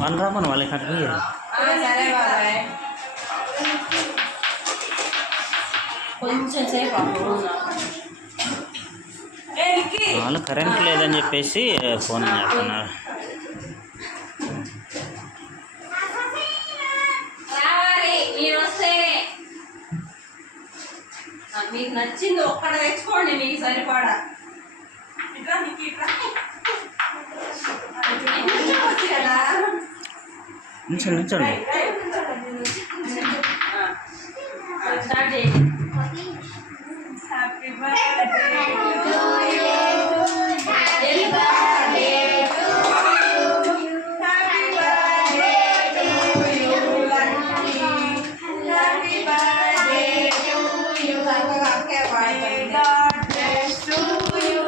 వాళ్ళు రామను వాళ్ళకి అటు కొంచెం సేపు వాళ్ళు కరెంట్ లేదని చెప్పేసి ఫోన్ చేస్తున్నారు. మీకు నచ్చింది ఒక్కడ తెచ్చుకోండి, మీకు సరిపడా. నిల్చోండి స్టార్ట్ చేయండి. Happy birthday to you, happy birthday to you, happy birthday to you lucky, happy birthday to you.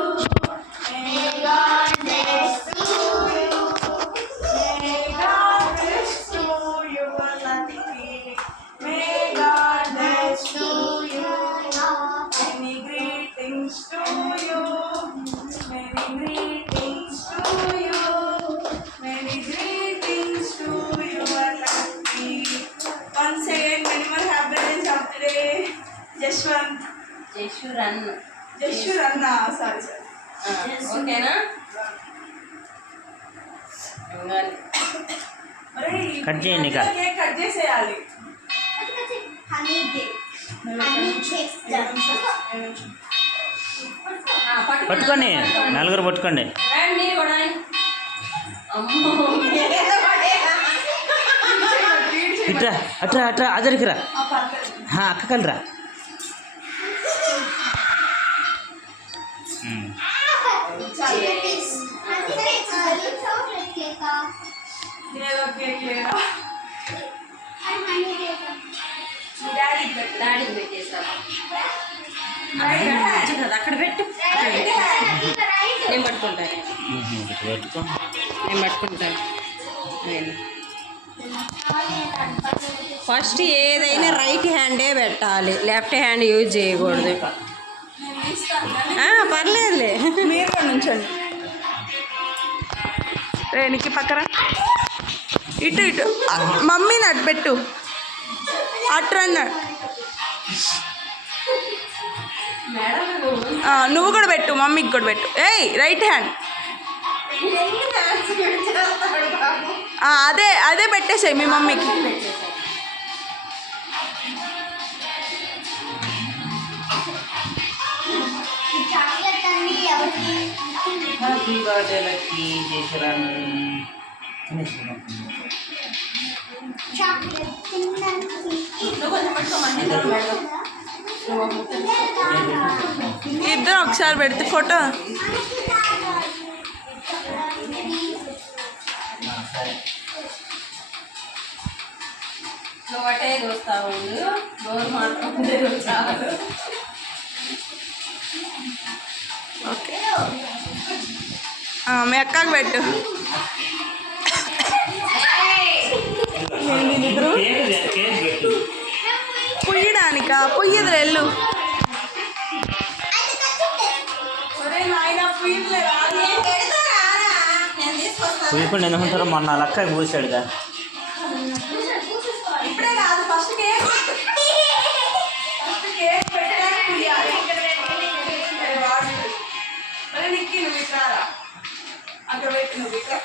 May God bless to you, may God bless to you, may God bless to you lucky, may God bless to you. Many greetings to you, many greetings to you, many greetings to you lucky. Once again, many more happy days of the day. Jashwant. జశ్వరన్న sorry ఓకేనా? Cut చేయండి, cut చేసేయాలి. పట్టుకోండి, నలుగురు పట్టుకోండి. ఇట్రా అట్రా అట్రా అదరికిరా, అక్క కలిరా. అక్కడ పెట్టు, నేను పట్టుకుంటాను. నేను పట్టుకుంటాను. ఫస్ట్ ఏదైనా రైట్ హ్యాండే పెట్టాలి, లెఫ్ట్ హ్యాండ్ యూజ్ చేయకూడదు. పర్లేదులే, మీరు నుంచండి. రేనికి పక్కన ఇటు ఇటు మమ్మీని అటు పెట్టు, అట్రన్నాడు. నువ్వు కూడా పెట్టు, మమ్మీకి కూడా పెట్టు. ఏయ్ రైట్ హ్యాండ్, అదే అదే పెట్టేసాయి మీ మమ్మీకి. Happy birthday lucky Jashwaran. chocolate ఇద్దరు ఒకసారి పెడితే ఫోటో ఒకటే చూస్తావు డోర్ మాత్రం చాలు. ఓకే మీ అక్కకు పెట్టు. పొయ్యడానికా? పొయ్యదురు వెళ్ళు. పూయకుండా ఎందుకుంటారో మొన్న లక్కకి పూసాడుగా. ఇప్పుడే కాదు, ఫస్ట్ కేక్ పెట్టడానికి పుయ్యాలి. మరి నిక్కి నువ్వు ఇట్లారా, అక్కడ పెట్టి నువ్వు ఇట్లా.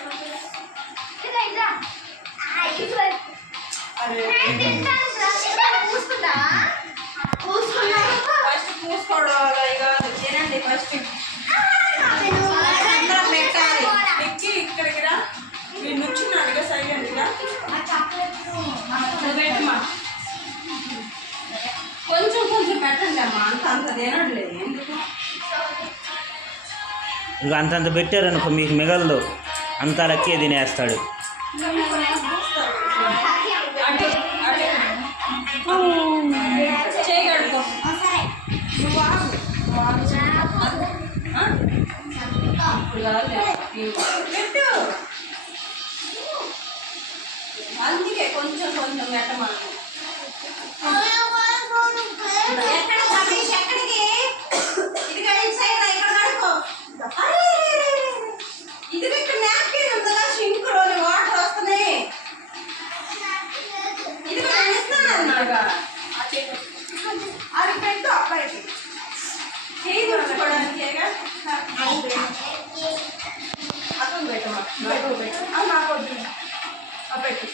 ఫస్ట్ పూసుకోవడం కాదు, తినండి ఫస్ట్. పెట్టాలి. నిక్కి ఇక్కడికి రా, నేను నుంచున్నాడుగా సైలెంట్గా. పెట్టమ్మా, కొంచెం కొంచెం పెట్టండి అమ్మా, అంత తినట్లేదు ఎందుకు. ఇక అంతంత పెట్టారనుకో మీకు మిగలదు, అంతా లక్కే తినేస్తాడు. చేయగడుకో అందుకే కొంచెం కొంచెం పెట్టమను. ఎక్కడ సతీష్, ఎక్కడికి? ఇది సైడ్ ఇక్కడ కడుకో. ఇది ఇక్కడ నాప్కిన్ ఉందా? షింక్ రోజు వాటర్ వస్తున్నాయి. ఇది నేను ఇస్తానన్నాగా, అది పెట్టు అబ్బాయికి. చేయి తుడుచుకోవడానికేగా. అక్కడ పెట్టమ్మా, నాకు పెట్టు. నాకు వద్దు, పెట్టు.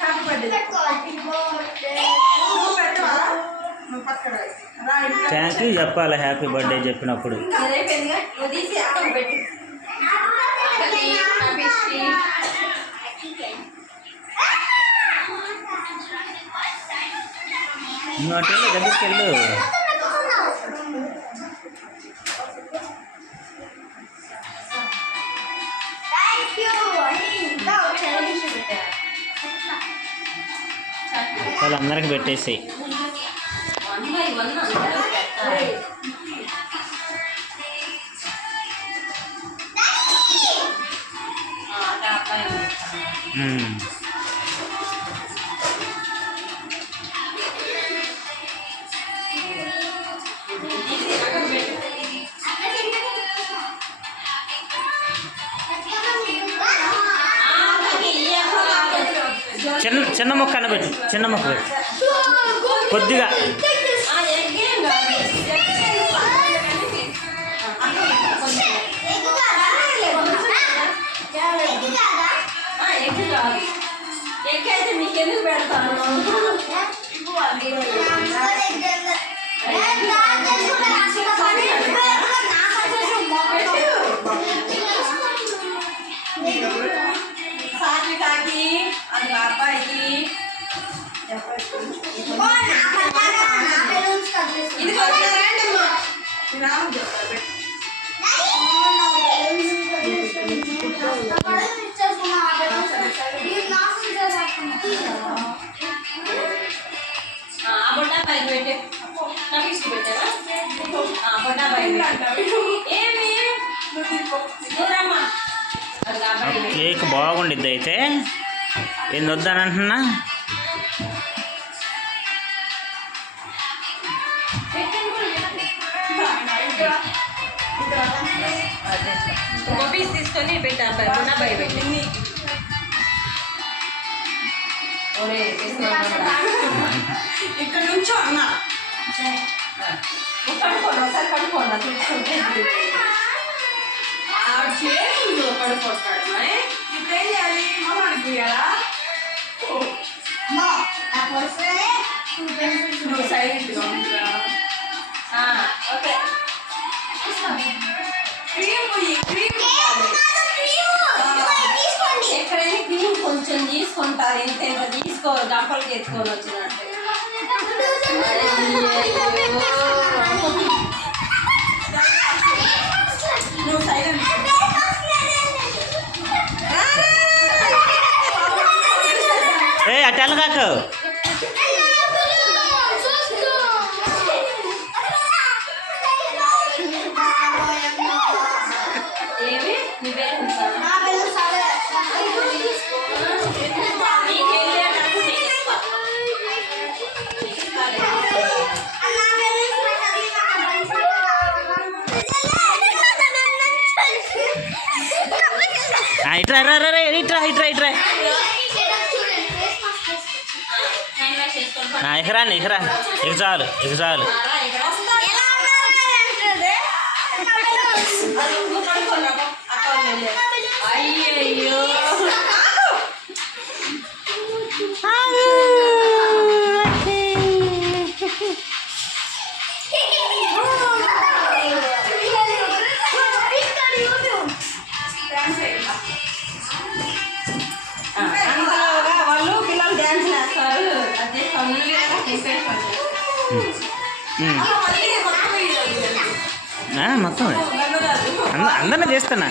Happy birthday. నువ్వు పెట్టవా? నువ్వు పక్కన రా. థ్యాంక్ యూ చెప్పాలి హ్యాపీ బర్త్డే చెప్పినప్పుడు. అదైపోయిందిగా, నువ్వు తీసి అక్కడ పెట్టు. నువ్వు అటు వెళ్ళు, దగ్గరికి వెళ్ళు. వాళ్ళందరికి పెట్టేసాయి. చిన్న చిన్న మొక్క అనబెట్టు, చిన్న మొక్క పెట్టు కొద్దిగా. ఎక్కైతే మీకు ఎందుకు పెడతాను? సాత్వికాకి, అది అబ్బాయికి. ఇది కొంచెం రండమ్మా. బొడ్డా పైన పెట్టే పెట్టారా? బొడ్డా పైన ఏమి దూరమ్మా. కేక్ బాగుండిద్ది అయితే ఏంది వద్దని అంటున్నా. ఒక పీస్ తీసుకొని పెట్టా, బొడ్డా పై పెట్టి. ఇక్కడ నుంచో అన్నా కడుకోండి, ఒకసారి కడుకోండి. చూసుకుంటే చేతులు కడుకుంటాడు. ఇప్పుడు ఏం చేయాలి? మొహానికి పోయాలా? సైలెంట్గా ఉంటుందా? ఓకే. క్రీమ్ పోయి, క్రీమ్ ఎక్కడైనా క్రీమ్ కొంచెం తీసుకుంటారు, ఎంత ఎంత తీసుకో, డబ్బలకి ఎత్తుకొని వచ్చినట్టు. నువ్వు సైలెంట్. అటు వెళ్ళగాకు. ఏమి నీ పేరు ఇట్రా రా రా ఇట్రా ఇట్రా ఇట్రా ఇకరాండి ఇకరా ఇక చాలు ఇక చాలు. అయ్యయ్యో అంతలోగా వాళ్ళు పిల్లలు డ్యాన్స్ వేస్తారు. అదే కమ్యూనిటీ మొత్తం అందరినీ చేస్తున్నా.